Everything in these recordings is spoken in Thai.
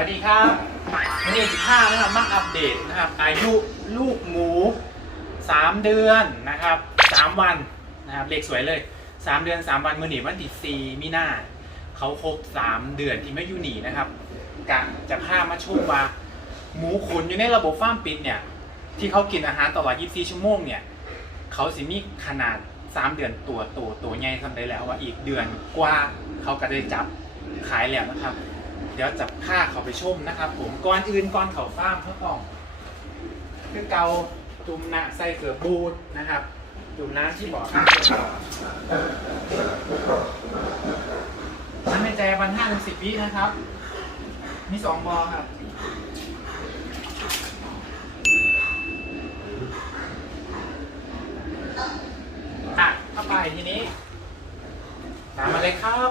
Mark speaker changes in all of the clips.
Speaker 1: วัสดีครับวันนี้สิบห้านะครับมาอัปเดตนะครับ อายุลูกหมู 3 เดือนนะครับ 3 วันนะครับเลขสวยเลย 3 เดือน 3 วันมือหนีวันที่สี่มีนาเขาครบ 3 เดือนที่ไม่อยู่หนีนะครับกะจะพามาชมว่า หมูขุนอยู่ในระบบฟาร์มปิดเนี่ย ที่เขากินอาหารตลอด 24 ชั่วโมงเนี่ย เขาสิมีขนาด 3 เดือนตัวโตตัวใหญ่ทำได้แล้วว่าอีกเดือนกว่าเขาก็ได้จับขายแล้วนะครับ เดี๋ยวจะพาเขาไปชมนะครับ ผมก่อนอื่นก่อนเขาฟ้ามเขาต้องคือเกาจุ่มน้ำใส่เกลือบูดนะครับ จุ่มน้ำที่บ่อข้างน้ำในใจวันห้าถึงสิบวินะครับ มีสองบอครับอะเข้าไปทีนี้ตามมาเลยครับ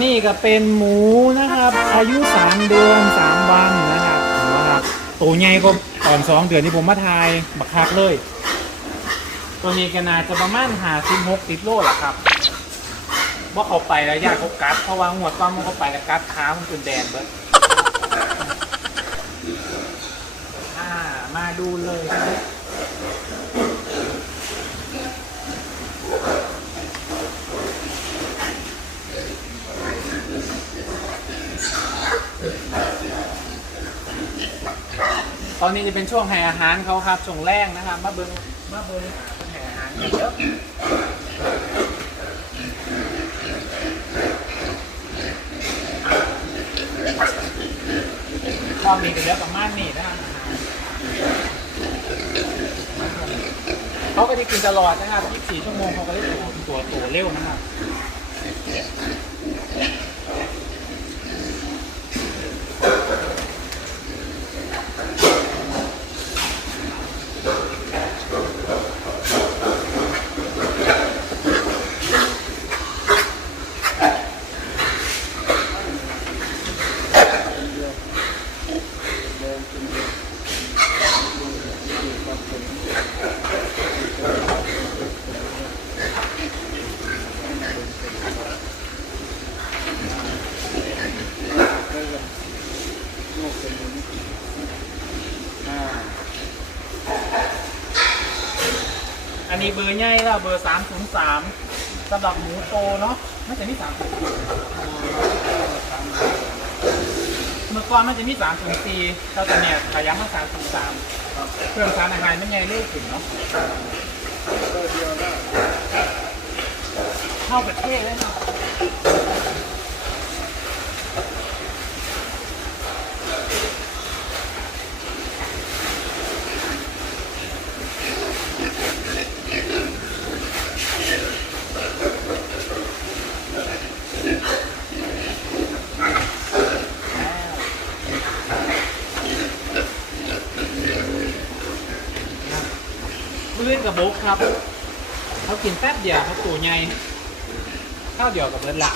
Speaker 1: นี่ก็เป็นหมูนะครับ อายุ 3 เดือน 3 วันนะครับนะครับตัวใหญ่ก็ตอน 2 เดือนที่ผมมาทายบักคักเลย ตัวนี้ก็น่าจะประมาณหาสิบหกสิบโลแหละครับว่าเขาไปแล้วยากเขากัดเพราะว่าหัวต้อมมันเขาไปแล้วกัดขามันจนแดงเบิดอ่ามาดูเลย ตอนนี้จะเป็นช่วงให้อาหารเขาครับช่วงแรกนะครับมาเบิงมาเบิงให้อาหารเยอะพอมีกันเยอะประมาณนี้นะครับอาหารเขาก็จะกินตลอดนะครับ 24 ชั่วโมงเขาก็ได้ตัวตัวเร็วนะครับ นี้เบอร์ใหญ่แล้วเบอร์303สำหรับหมูโตเนาะไม่จะมี3เมื่อก่อนมันจะมี304แต่ตอนเนี่ยขยับมา303เพิ่มสารอาหารไม่ใหญ่เรื่อยขึ้นเนาะเข้าประเทศเลยเนาะ กับโบกครับ เขากินแป๊บเดียวเขาตัวใหญ่ข้าวเดียวกับเบิร์ดละ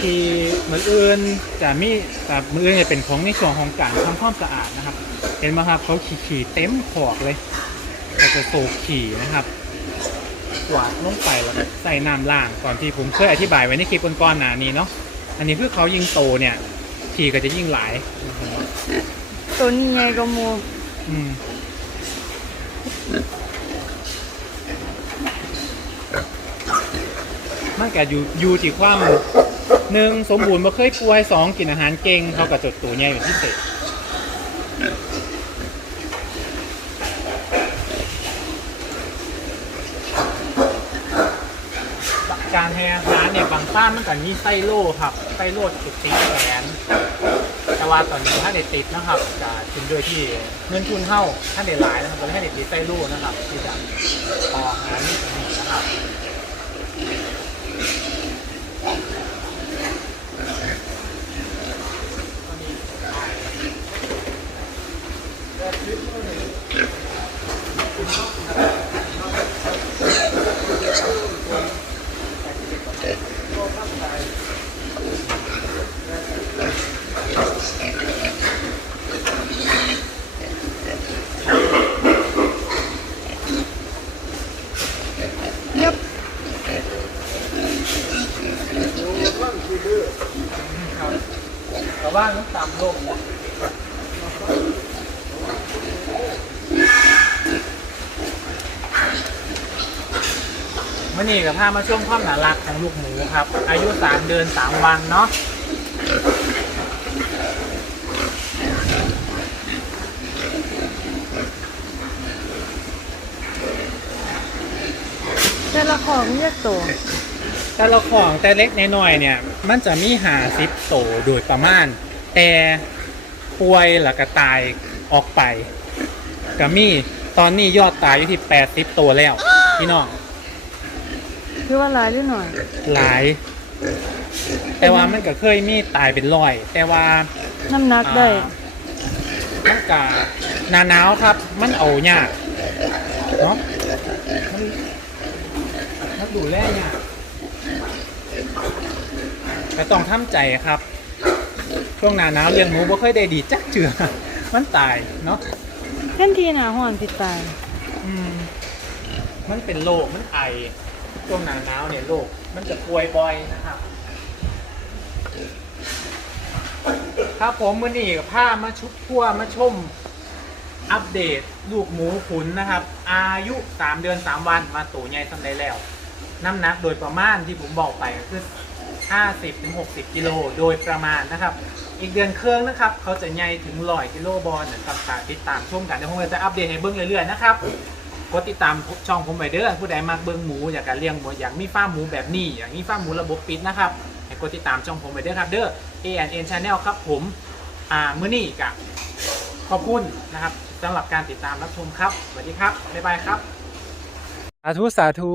Speaker 1: ที่มื ออื่นจะมีแต่มืออื่นจะเป็นของในช่วงของการทำความสะอาดนะครับ เห็นไหมครับเขาขี่ขี่เต็มขอกเลยเขาจะโศกขี่นะครับกวาดลงไปแล้วก็ใส่น้ำล้างก่อนที่ผมเคยอธิบายไว้ในคลิปก่อนๆหนานี้เนาะอันนี้เพื่อเขายิ่งโตเนี่ยขี่ก็จะยิ่งหลาย
Speaker 2: ตัวนี้ไงก็มู
Speaker 1: อืมมันก็อยู่อยู่ที่ความ หนึ่งสมบูรณ์มาเคยป่วยสองกินอาหารเก่งเขากับจดตัวใหญ่อยู่ที่เศษการให้อาหารเนี่ยบางบ้านมันก็มีไส้โล่ครับไส้โล่จุดติดแขนแต่ว่าตอนนี้ถ้าเด็ดติดนะครับจะถึงโดยที่เงินทุนเท่าถ้าเด็ดหลายนะครับตอนนี้ให้เด็ดติดไส้ลูกนะครับที่จะต่ออาหารนี่นะครับ มื่อนี้กับพามาช่วงความหนารักของลูกหมูครับ อายุสามเดือนสามวันเนาะ
Speaker 2: แต่ละของเรียตัว
Speaker 1: แต่ละของแต่เล็กน้อยๆเนี่ย มันจะมีหาซิปโตโดยประมาณ แต่ป่วยแล้วก็ตายออกไปก็มีตอนนี้ยอดตายอยู่ที่แปดสิบตัวแล้ว พี่น้อง
Speaker 2: คือว่าหลายหรือหน่อย
Speaker 1: หลาย แต่ว่ามันก็เคยมีตายเป็นร้อย แต่ว่า
Speaker 2: น้ำหนักได้
Speaker 1: อ่ามันกะหนาหนาวครับ มันเอายากเนาะมันมันดูแลยาก แต่ต้องทำใจครับ ช่วงหนาหนาวเลี้ยงหมูบ่ค่อยได้ดีจักเจือมันตายเนาะ
Speaker 2: เท่นทีหนาห่อนติดตาย
Speaker 1: อืม มันเป็นโรคมันไอช่วงหนาหนาวเนี่ยโรคมันจะป่วยบ่อยนะครับครับผมมือนี่กับผ้ามาชุบทั่วมาชม อัปเดต ลูกหมูขุนนะครับ อายุ 3 เดือน 3 วันมาตัวใหญ่สำเร็จแล้ว น้ำหนักโดยประมาณที่ผมบอกไปก็คือ 50-60 กิโลโดยประมาณนะครับ อีกเดือนเครื่องนะครับ เขาจะใหญ่ถึง100กิโลบอลนะครับฝากติดตามชมกันเดี๋ยวผมจะอัปเดตให้เบิ้งเรื่อยๆนะครับกดติดตามช่องผมไปเด้อผู้ใดมักเบิ้งหมูอยากการเลี้ยงหมูอยากมีฟาร์มหมูแบบนี้อยากมีฟาร์มหมูระบบปิดนะครับให้กดติดตามช่องผมไปเด้อครับเด้อ A N N Channel ครับผมอ่ามื้อนี้กับขอบคุณนะครับสำหรับการติดตามรับชมครับสวัสดีครับบ๊ายบายครับสาธุสาธุ